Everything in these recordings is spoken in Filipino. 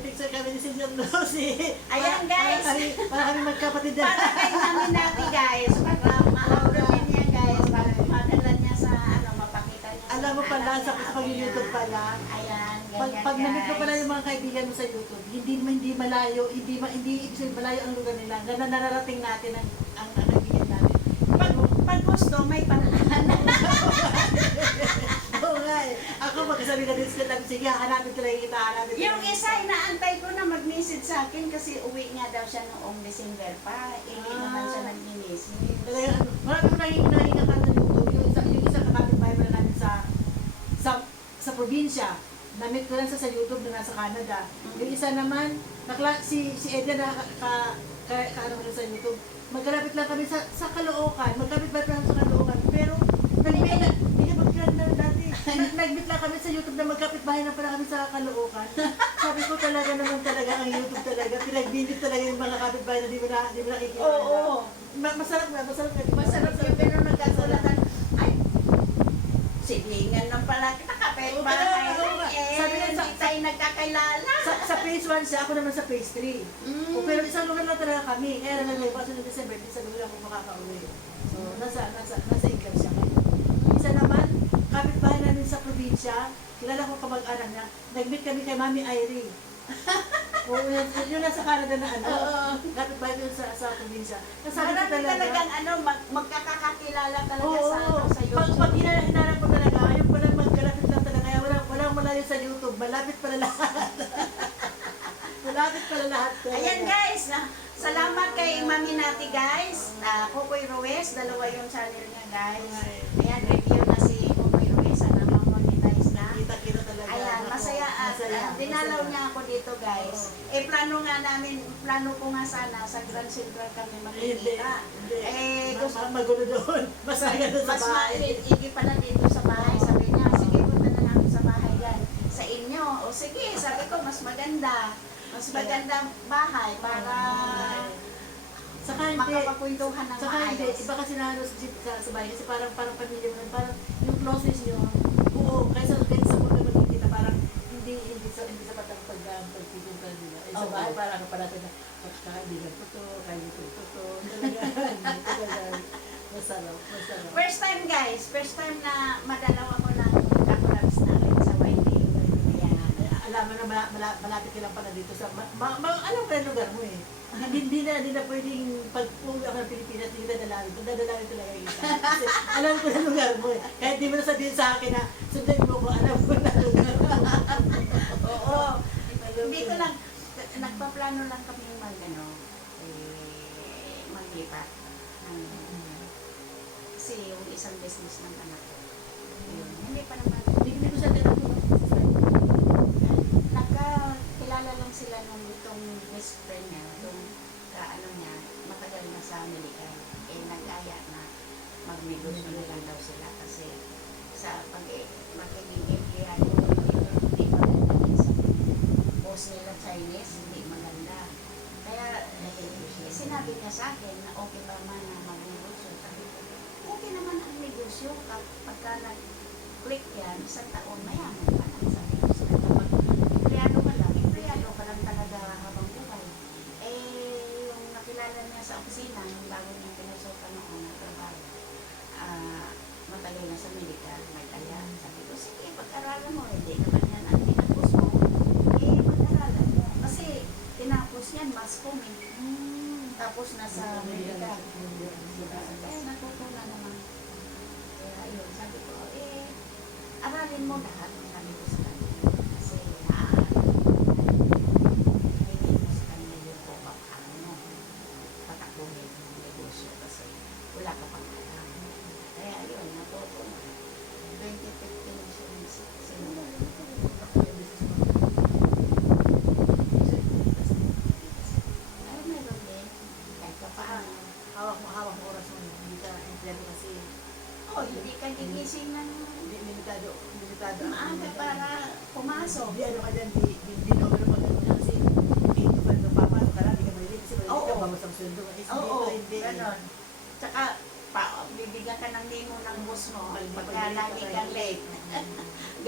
Mag-picture kami ni Senyor Lucy. Ayan, guys. Para kami magkapatid na. Para kay mami natin guys, para ma-upload niya guys, para madala niya sa mapakita niya. Alam mo pala, sa pag-YouTube pala. Ayan, ganyan Pag namit mo guys. pala yung mga kaibigan mo sa YouTube, hindi malayo, hindi ibig sabihin malayo ang lugar nila. Ganun nararating natin ang kaibigan natin. Pag gusto, may paraan. Oo nga eh. Ako magkasabi ka din sila, sige, hanapin ko lang kita, hanapin ko Yung lang isa, inaantay ko na mag-message sa akin kasi uwi nga daw siya noong December pa. Hindi naman siya nag-message. Talaga, maraming nangingatan sa YouTube. Yung isa kakapit-bahay pala namin sa probinsya. Namit ko lang sa YouTube na nasa Canada. Yung isa naman, si Edna na kaano ko sa YouTube. Magkalapit lang kami sa Caloocan. Magkalapit lang sa Caloocan. Pero, nagbit lang kami sa YouTube na magkapit-bahay na pala kami sa Caloocan. Sabi ko talaga naman talaga ang YouTube talaga. Pinagbibit talaga yung mga kapit-bahay na di mo nakikita. Oo. Masarap nga. Masarap yung pero nagkasulatan. Ay, silingan lang pala kita kapit bahay. Sabi nga Hindi tayo nagkakailala. Sa phase 1 siya, ako naman sa phase 3. Pero isang lugar lang talaga kami. Kaya naman may paso ng December, isang lugar ako makaka-uwi. So, nasa income siya ngayon. Isa naman, kapit-bahay namin sa probinsya, kilala ko kamag-anak niya, nag-meet kami kay Mami Irie. Oo, yun nasa Canada na kapit-bahay ko sa probinsya. Nasabi ko Marami talagang magkakakilala talaga sa YouTube. Pag hinahanap ko talaga, ayaw pala magkalapit lang talaga. Kaya walang malayo sa YouTube. Malapit pala lahat. Malapit pala lahat. Ayan guys, salamat kay Mami Nati guys. Kukoy Ruiz, dalawa yung channel niya guys. Ayan, review na si Kukoy Ruiz. Sana ma-monetize na. Kita talaga. Ayan, masaya at dinalaw niya ako dito guys. Plano ko nga sana sa Grand Central kami makikita. Gusto magulo doon. Mas maganda sa bahay. Hindi pala dito sa bahay. Sabi niya, sige punta na namin sa bahay yan. Sa inyo. O sige, sabi ko mas maganda. Mas maganda bahay para makapagkwentuhan ng maayos. Iba kasi na sa bahay kasi parang pamilya mo, parang yung closeness nyo, buo, kaysa sa mga magkikita, parang hindi sa patang pagkipunta nila. Sa bahay parang parati na, kaibigan ko to, kaibigan ko to, talaga, masarap. First time na madalaw ako ng kakulabs na rin sa YT. Alam mo na malapit ka lang pala dito sa alam ko yung lugar mo eh. Hindi na pwedeng pag-uwi ako ng Pilipinas, hindi dadalawin talaga kita. Kasi alam ko yung lugar mo eh. Kahit di mo na sabihin sa akin na sundan mo ko, alam ko na lugar mo. Oo. Hindi ko lang, nagpaplano lang kami maglipat. Kasi yung isang business ng anak ko. Hindi pa naman. Hindi ko siya tinatulog. Nakakilala lang sila nung itong best friend niya, itong kaano niya, matagal na sa Amerika. Nag-aya na mag-negosyo na lang daw sila kasi sa pag-magiging hindi maganda sa boss nila Chinese, hindi maganda. Kaya sinabi niya sa akin na okay pa man na mag-negosyo. Sabi ko, okay naman ang negosyo pagka nag-click yan, isang taon mayaman pa lang sa negosyo. Empleyado ka lang talaga habang buhay. Yung nakilala niya sa opisina, yung bago niya pinasukan noon na trabaho, matagal na sa medical, may kaya. Sabi ko, sige, pag-aralan mo, hindi naman yan ang tinapos mo. Pag-aralan mo. Kasi tinapos yan, mass comm eh. Tapos nasa medical. Kaya natutunan naman. Kaya yun, sabi ko, aralin mo lahat. Sabi ko sa kanya. Kasi hindi mo sa kanya yung paano mo patakunin yung negosyo kasi wala ka pang alam. Kaya yun, natutunan. 2015 siya sinulat. Meron din. Kahit pa paano. Hawak mo oras mo. Hindi ka empleyado kasi. Hindi ka gigising ng Limitado. maaga para pumasok. Di ano ka dyan, di numero maganda kasi 8 to 5 na papasok ka lang, di ka malilate kasi malilate ka, bawas ang sweldo. Hindi. Ganon. Tsaka, bibigyan ka ng memo ng boss mo pagka lagi kang late.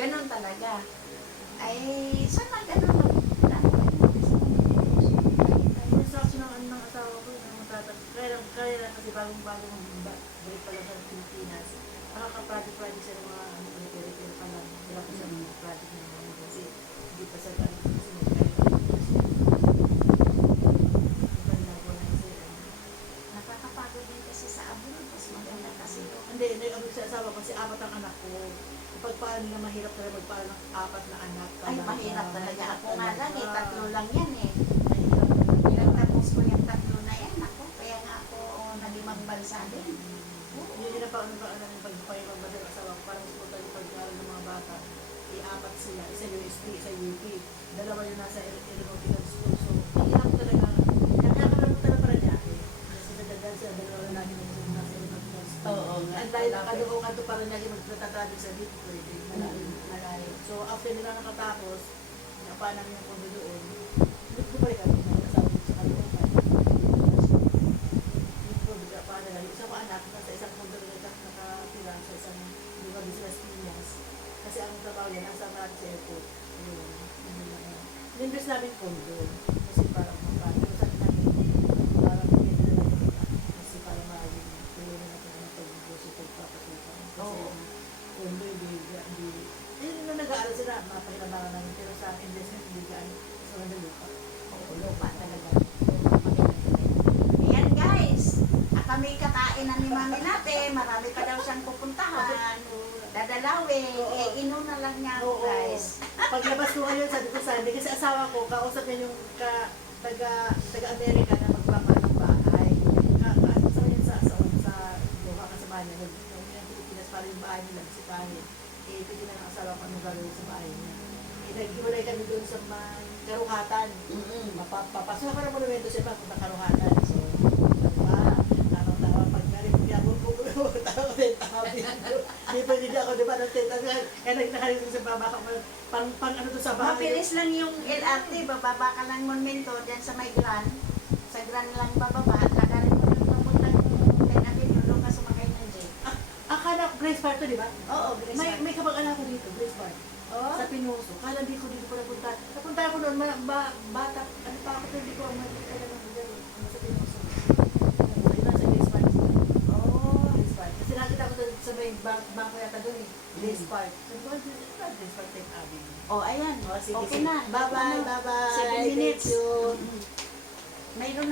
Ganon talaga. Ay, sana ganon. lang yan eh. Mahirap. Pinagtapos ko yung 3 na yan. Ako, kaya nga ako nag-ibang bansa din. Yun yung napaunan ng pagpapayamang ba ng asawa ko. Parang suporta yung pag-aaral ng mga bata. I-apat sila. Isa UST, isa UP. Dalawa yung nasa aeronautical school. So, mahirap talaga. Nakakalaman talaga para niya. Kasi nadadal sila. Dalawa na namin yung nasa aeronautical school. Oo nga. At dahil nakadukong kanto para niya magtatatado sa dito. Pwede. Malalim. Malayo. So, after nila nakatapos, napa namin yung kondo doon. Bumalik kami ng asawa ko sa Caloocan. Yung isang anak na sa isang kondo na nakatira sa isang lugar din sa Las Piñas. Kasi ang trabaho yan, nasa Marati sa airport. Ayun. Nimbes namin kondo. Kasi parang mapano. Sabi namin, parang pwede na lang kita. Kasi parang maraming tulungan natin ang pag-negosyo, pagpapatukan. Kasi Oo. kondo, hindi. Yun nung nag-aaral sila, mapahiramangan namin. Pero sa investment, hindi gaan. Sa mga lupa. Oo, lupa talaga. Lupa maganda din. Ayan guys, kami kakain na ni mami natin. Marami pa daw siyang pupuntahan. Dadalawin. Oo. Eh, inuna lang niya ako Oo. guys. Paglabas ko ngayon, sabi ko Sunday, kasi asawa ko, kausap niya yung taga-Amerika na magpapano ng bahay. Kasama niya sa Doha, kasama niya. Nung yung Pilipinas, para yung bahay nila, si Pangit. Eh, pwede na ng asawa ko anong gagawin sa bahay niya. Eh, naghiwalay kami doon sa Karukatan. Papasok ako ng monumento siya pa kung Karukatan. So, tawa pag narinig ko tawa ko din, tawa din. Hindi pa din ako, di ba, ng tenta. Kaya nagkakalit sa baba ka, pang ano to sa bahay. Mabilis lang yung LRT. Bababa ka lang monumento dyan sa may Gran. Sa Gran lang bababa. Lagarin mo yung papuntang 10 Avenue. Doon ka sumakay ng jeep. Akala ko, Grace Park to, di ba? Oo, Grace Park. May kamag-anak ko dito, Grace Park. Oo. Sa Pinuso. Kala di ko dito po napunta. Napunta ako noon, bata, ano pa ako, hindi ko ang makikita na ng dito. Sa Pinuso. So, yun lang sa Grace Park. Oo. Grace Park. Kasi nakita ko doon sa may bangko yata doon eh. Grace Park. Sabi ko, Grace Park, Tech Avenue. Oh, ayan. Oh, sige, Okay sige. na. Bye-bye, Ano? bye-bye. 7 minutes. Thank you. Mayroon